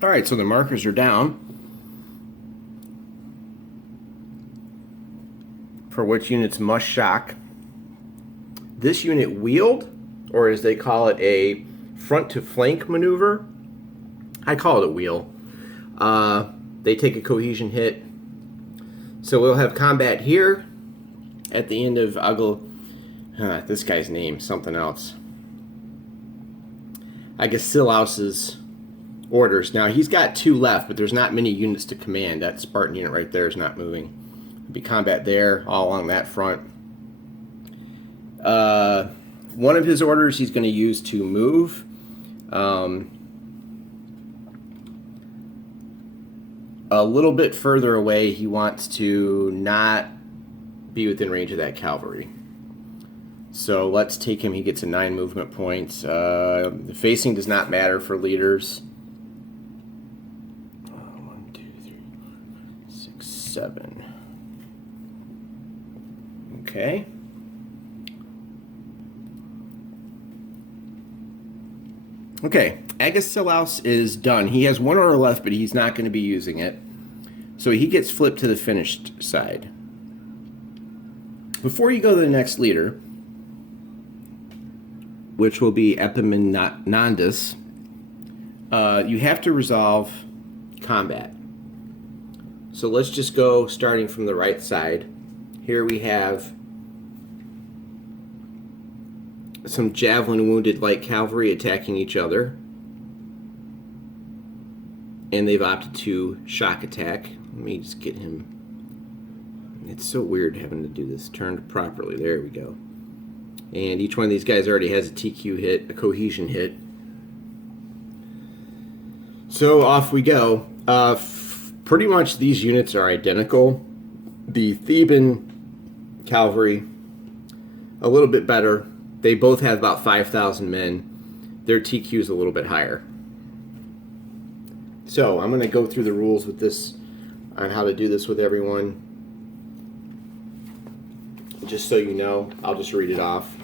All right, so the markers are down for which units must shock. This unit wheeled, or as they call it, a front to flank maneuver. I call it a wheel. They take a cohesion hit. So we'll have combat here at the end of this guy's name, something else. Agesilaus's orders. Now he's got 2 left, but there's not many units to command. That Spartan unit right there is not moving. There'll be combat there, all along that front. One of his orders he's going to use to move. A little bit further away, he wants to not be within range of that cavalry. So let's take him. He gets a 9 movement points. The facing does not matter for leaders. 1, 2, 3, 6, 7. Okay. Okay, Agesilaus is done. He has 1 order left, but he's not going to be using it. So he gets flipped to the finished side. Before you go to the next leader, which will be Epaminondas, you have to resolve combat. So let's just go starting from the right side. Here we have some javelin wounded light cavalry attacking each other, and they've opted to shock attack. Let me just get him. It's so weird having to do this turned properly. There we go. And each one of these guys already has a TQ hit, a cohesion hit. So off we go. Pretty much these units are identical. The Theban cavalry, a little bit better. They both have about 5,000 men. Their TQ is a little bit higher. So I'm going to go through the rules with this on how to do this with everyone. Just so you know, I'll just read it off.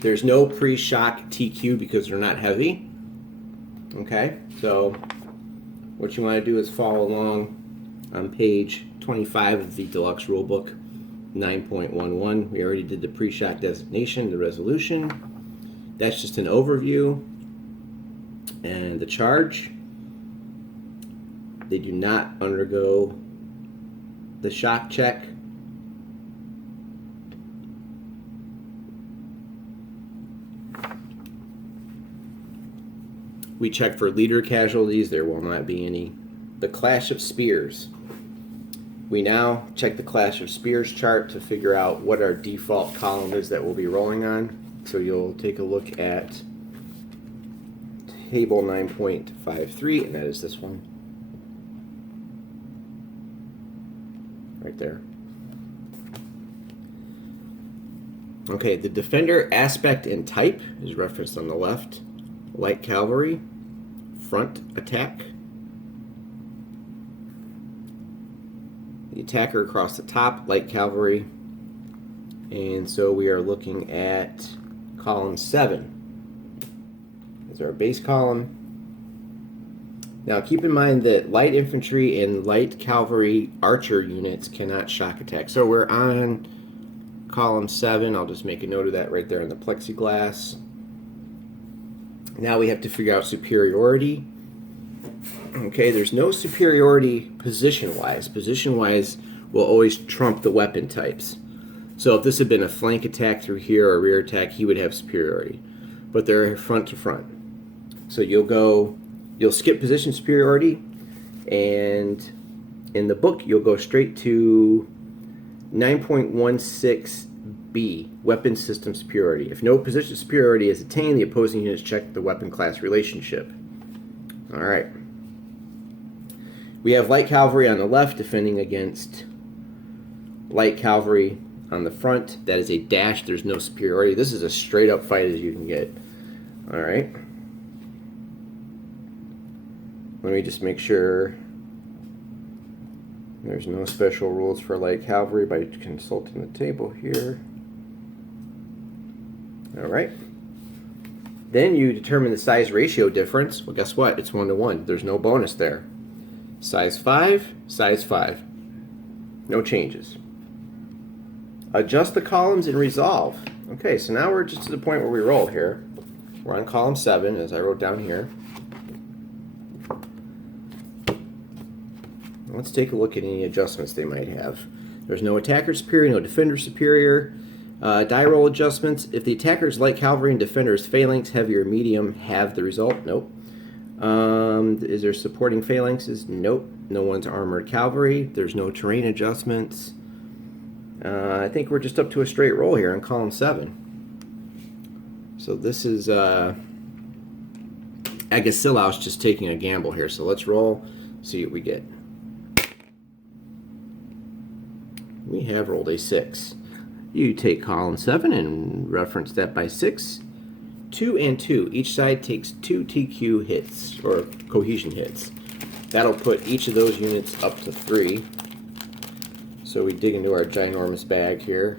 There's no pre-shock TQ because they're not heavy. Okay, so what you want to do is follow along on page 25 of the Deluxe Rulebook 9.11. We already did the pre-shock designation, the resolution. That's just an overview. And the charge. They do not undergo the shock check. We check for leader casualties. There will not be any. The Clash of Spears. We now check the Clash of Spears chart to figure out what our default column is that we'll be rolling on. So you'll take a look at table 9.53, and that is this one. Right there. Okay, the defender aspect and type is referenced on the left. Light cavalry, front attack. The attacker across the top, light cavalry. And so we are looking at column 7. Is our base column. Now keep in mind that light infantry and light cavalry archer units cannot shock attack. So we're on column 7. I'll just make a note of that right there in the plexiglass. Now we have to figure out superiority. Okay, there's no superiority position-wise. Position-wise will always trump the weapon types. So if this had been a flank attack through here or a rear attack, he would have superiority. But they're front to front. So you'll skip position superiority, and in the book you'll go straight to 9.16B, weapon system superiority. If no position superiority is attained, the opposing units check the weapon class relationship. All right. We have light cavalry on the left defending against light cavalry on the front. That is a dash. There's no superiority. This is as straight up fight as you can get. All right. Let me just make sure there's no special rules for light cavalry by consulting the table here. All right. Then you determine the size ratio difference. Well, guess what? It's 1 to 1. There's no bonus there. Size 5, size 5. No changes. Adjust the columns and resolve. Okay, so now we're just to the point where we roll here. We're on column 7, as I wrote down here. Let's take a look at any adjustments they might have. There's no attacker superior, no defender superior. Die roll adjustments. If the attacker's light cavalry and defender's phalanx, heavy or medium, have the result. Nope. Is there supporting phalanxes? Nope. No one's armored cavalry. There's no terrain adjustments. I think we're just up to a straight roll here on column 7. So this is Agasilaus just taking a gamble here. So let's roll, see what we get. We have rolled a 6. You take column 7 and reference that by 6. 2 and 2. Each side takes 2 TQ hits, or cohesion hits. That'll put each of those units up to 3. So we dig into our ginormous bag here.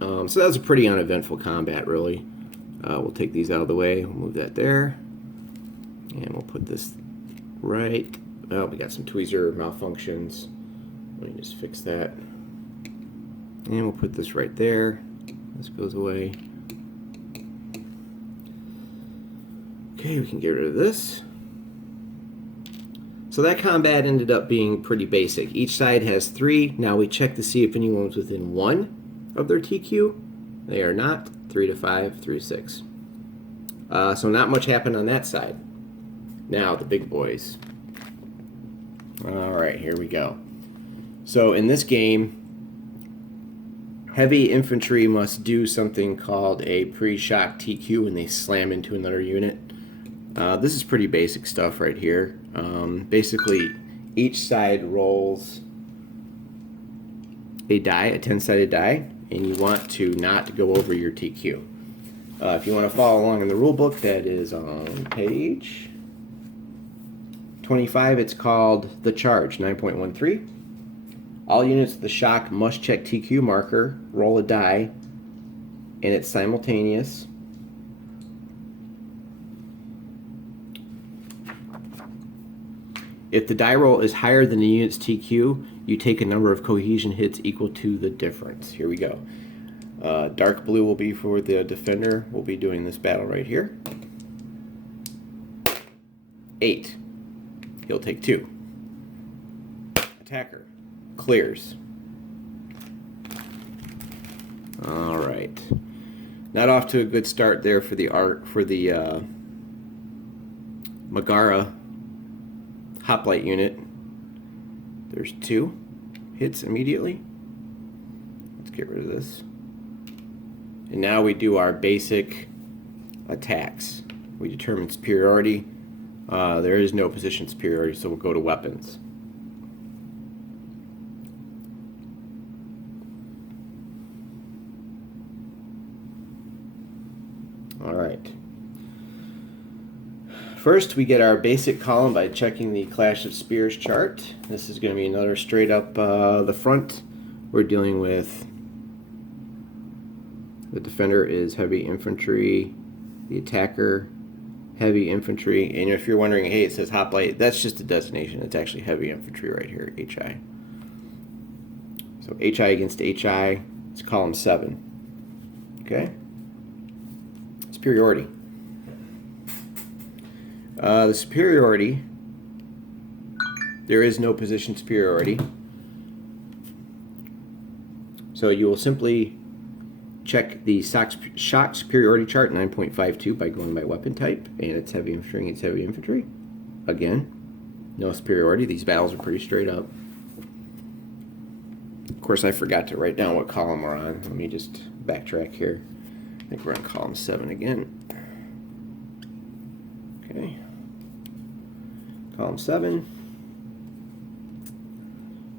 So that was a pretty uneventful combat, really. We'll take these out of the way. We'll move that there. And we'll put this right. Well, we got some tweezer malfunctions. Let me just fix that. And we'll put this right there. This goes away. Okay, we can get rid of this. So that combat ended up being pretty basic. Each side has 3. Now we check to see if anyone's within 1 of their TQ. They are not. 3 to 5, 3 to 6. So not much happened on that side. Now the big boys. Alright, here we go. So in this game, heavy infantry must do something called a pre-shock TQ when they slam into another unit. This is pretty basic stuff right here. Basically, each side rolls a die, a 10-sided die, and you want to not go over your TQ. If you want to follow along in the rule book, that is on page 25. It's called The Charge, 9.13. All units of the shock must check TQ marker, roll a die, and it's simultaneous. If the die roll is higher than the unit's TQ, you take a number of cohesion hits equal to the difference. Here we go. Dark blue will be for the defender. We'll be doing this battle right here. 8. He'll take 2. Attacker clears. All right. Not off to a good start there for the Megara hoplite unit. There's 2 hits immediately. Let's get rid of this. And now we do our basic attacks. We determine superiority. There is no position superiority, so we'll go to weapons. All right. First, we get our basic column by checking the Clash of Spears chart. This is going to be another straight up the front. We're dealing with the defender is heavy infantry, the attacker heavy infantry, and if you're wondering, hey, it says hoplite, that's just a designation. It's actually heavy infantry right here, HI. So HI against HI, it's column 7. Okay? Superiority. The superiority, there is no position superiority. So you will simply check the shock superiority chart 9.52 by going by weapon type, and it's heavy infantry against heavy infantry. Again, no superiority. These battles are pretty straight up. Of course, I forgot to write down what column we're on. Let me just backtrack here. I think we're on column 7 again. Okay. Column 7.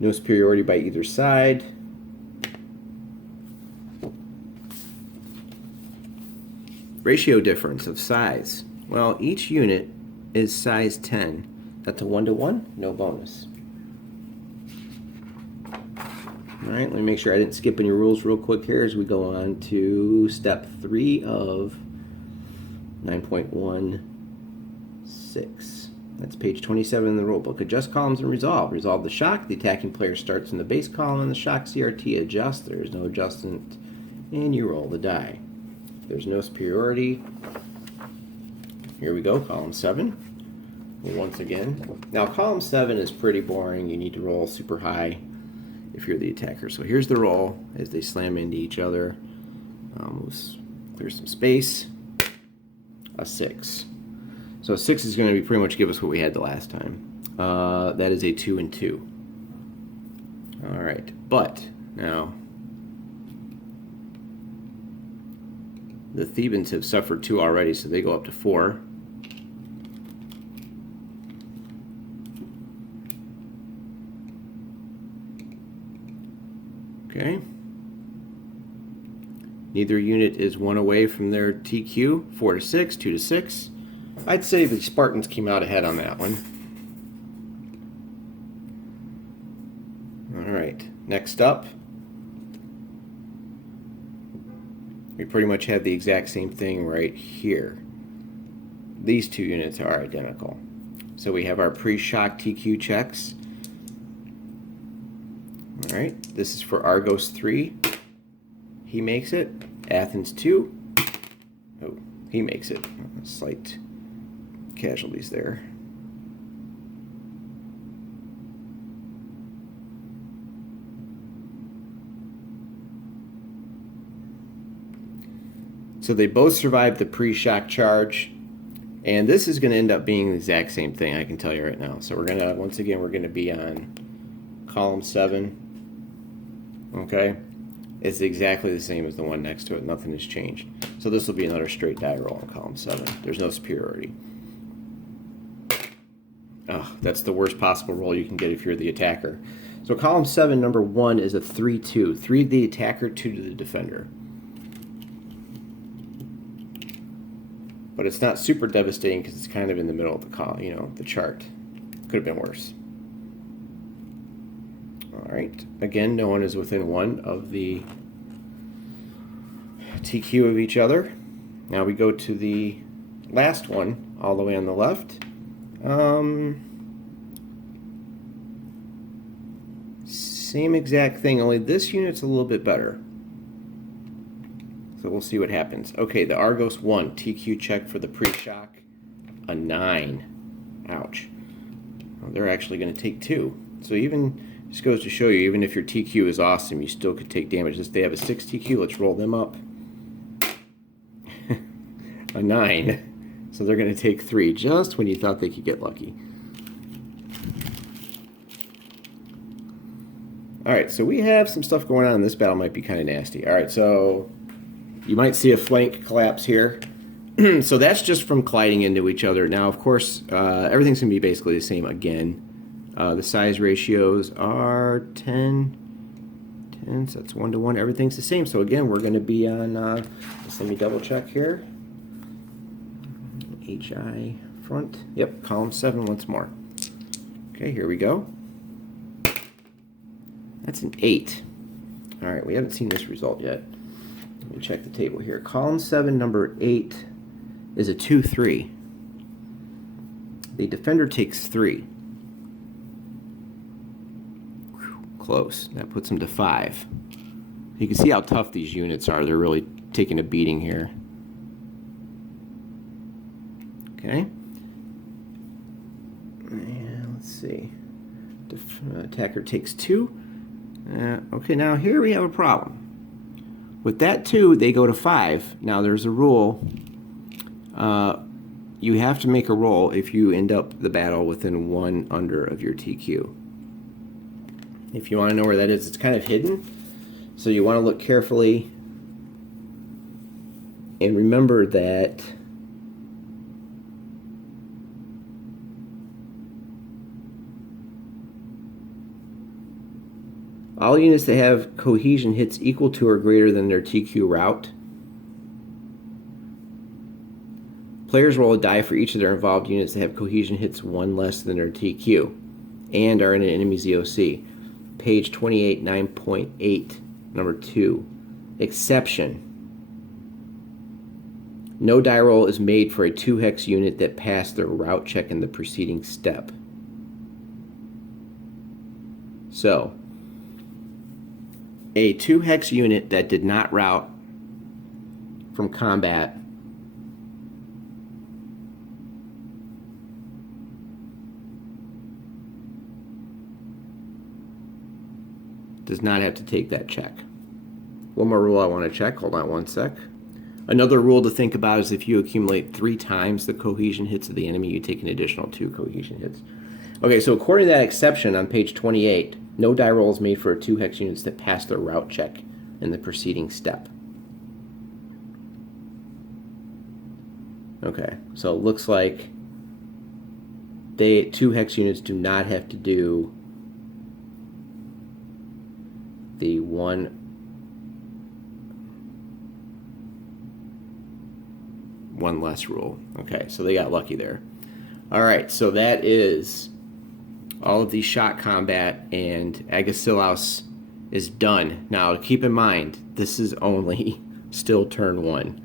No superiority by either side. Ratio difference of size. Well, each unit is size 10. That's a 1 to 1, no bonus. Alright, let me make sure I didn't skip any rules real quick here as we go on to step 3 of 9.16. That's page 27 in the rulebook. Adjust columns and resolve. Resolve the shock. The attacking player starts in the base column and the shock CRT adjusts. There is no adjustment, and you roll the die. There's no superiority. Here we go, column 7. Once again. Now, column 7 is pretty boring. You need to roll super high if you're the attacker. So here's the roll as they slam into each other. Clear some space. A 6. So a 6 is going to pretty much give us what we had the last time. That is a 2 and 2. All right, but now the Thebans have suffered 2 already, so they go up to 4. Okay. Neither unit is 1 away from their TQ. 4 to 6, 2 to 6. I'd say the Spartans came out ahead on that one. All right, next up, we pretty much have the exact same thing right here. These 2 units are identical. So we have our pre-shock TQ checks. All right, this is for Argos 3. He makes it. Athens 2. Oh, he makes it. Slight casualties there. So they both survived the pre-shock charge, and this is going to end up being the exact same thing, I can tell you right now. So we're going to, once again, we're going to be on column 7. Okay, it's exactly the same as the one next to it. Nothing has changed. So this will be another straight die roll on column 7. There's no superiority. Oh, that's the worst possible roll you can get if you're the attacker. So column 7, number 1 is a 3-2. 3 to the attacker, 2 to the defender. But it's not super devastating because it's kind of in the middle of the column, you know, the chart. Could have been worse. All right. Again, no one is within 1 of the TQ of each other. Now we go to the last one, all the way on the left. Same exact thing, only this unit's a little bit better. So we'll see what happens. Okay, the Argos 1, TQ check for the pre-shock, a 9. Ouch. Well, they're actually going to take 2. So even, just goes to show you, even if your TQ is awesome, you still could take damage. They have a 6 TQ, let's roll them up. A 9. So they're going to take 3, just when you thought they could get lucky. Alright, so we have some stuff going on. This battle might be kind of nasty. Alright, so you might see a flank collapse here. So that's just from colliding into each other. Now, of course, everything's going to be basically the same again. The size ratios are 10, so that's 1 to 1. Everything's the same. So again, we're going to be on, just let me double check here. HI front. Yep, column 7 once more. Okay, here we go. That's an 8. All right, we haven't seen this result yet. Let me check the table here. Column 7, number 8 is a 2-3. The defender takes 3. Whew, close. That puts him to 5. You can see how tough these units are. They're really taking a beating here. Okay. And let's see. Attacker takes 2. Okay, now here we have a problem. With that 2, they go to 5. Now there's a rule. You have to make a roll if you end up the battle within 1 under of your TQ. If you want to know where that is, it's kind of hidden. So you want to look carefully. And remember that all units that have cohesion hits equal to or greater than their TQ route. Players roll a die for each of their involved units that have cohesion hits 1 less than their TQ and are in an enemy's EOC. Page 28, 9.8, number 2. Exception. No die roll is made for a 2-hex unit that passed the route check in the preceding step. So, a 2-hex unit that did not route from combat does not have to take that check. One more rule I want to check. Hold on one sec. Another rule to think about is if you accumulate 3 times the cohesion hits of the enemy, you take an additional 2 cohesion hits. Okay, so according to that exception on page 28, no die roll is made for 2-hex units that pass their route check in the preceding step. Okay, so it looks like 2-hex units do not have to do the one less rule. Okay, so they got lucky there. All right, so that is all of the shot combat, and Agesilaus is done. Now, keep in mind, this is only still turn 1,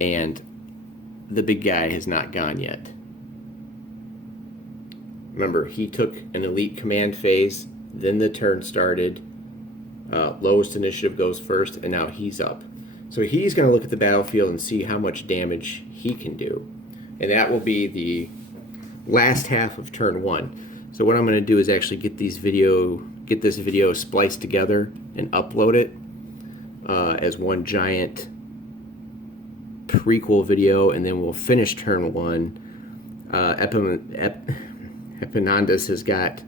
and the big guy has not gone yet. Remember, he took an elite command phase, then the turn started, lowest initiative goes first, and now he's up. So he's going to look at the battlefield and see how much damage he can do. And that will be the last half of turn 1. So what I'm going to do is actually get this video spliced together and upload it as one giant prequel video, and then we'll finish turn 1. Epaminondas has got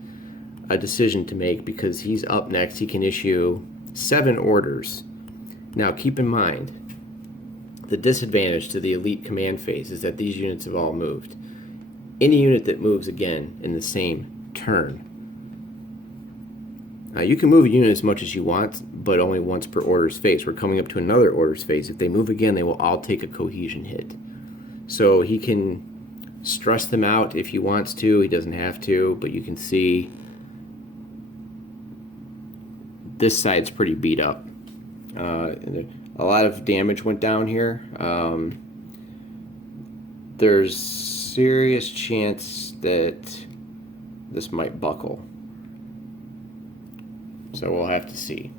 a decision to make because he's up next. He can issue 7 orders. Now, keep in mind, the disadvantage to the elite command phase is that these units have all moved. Any unit that moves again in the same turn. You can move a unit as much as you want, but only once per order's phase. We're coming up to another order's phase. If they move again, they will all take a cohesion hit. So he can stress them out if he wants to. He doesn't have to, but you can see this side's pretty beat up. A lot of damage went down here. There's serious chance that this might buckle. So we'll have to see.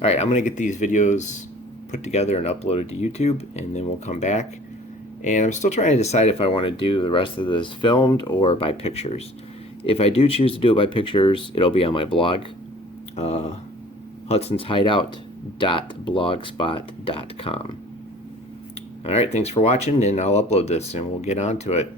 Alright, I'm going to get these videos put together and uploaded to YouTube, and then we'll come back. And I'm still trying to decide if I want to do the rest of this filmed or by pictures. If I do choose to do it by pictures, it'll be on my blog, hudsonshideout.blogspot.com. Alright, thanks for watching, and I'll upload this and we'll get on to it.